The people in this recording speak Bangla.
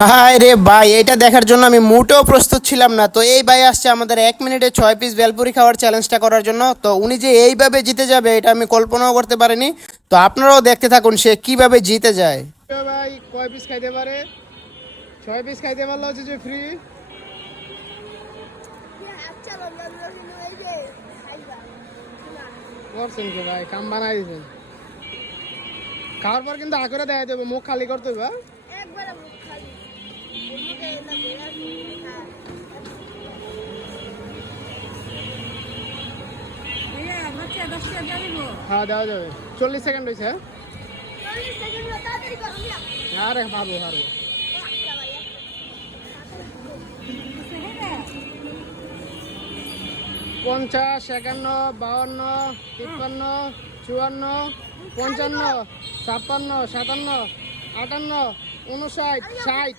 হায় রে ভাই, এটা দেখার জন্য আমি মোটেও প্রস্তুত ছিলাম না। তো এই ভাই আসছে আমাদের 1 মিনিটে 6 পিস বেলপুরি খাওয়ার চ্যালেঞ্জটা করার জন্য। তো উনি যে এইভাবে জিতে যাবে এটা আমি কল্পনাও করতে পারিনি। তো আপনারাও দেখতে থাকুন সে কিভাবে জিতে যায়। ভাই কয় পিস খাইতে পারে? 6 পিস খাইতে পারলে হচ্ছে যে ফ্রি। করছেন কি ভাই, কাম বানাই দিয়েছেন। খাওয়ার পর কিন্তু আগে দেখা দেবে, মুখ খালি করতে হবে। হ্যাঁ দেওয়া যাবে। 40 সেকেন্ড হয়েছে। আরে পারবো পারবো। 50, 51, 52, 53, 54, 55, 56, 57, 58, 59, 60।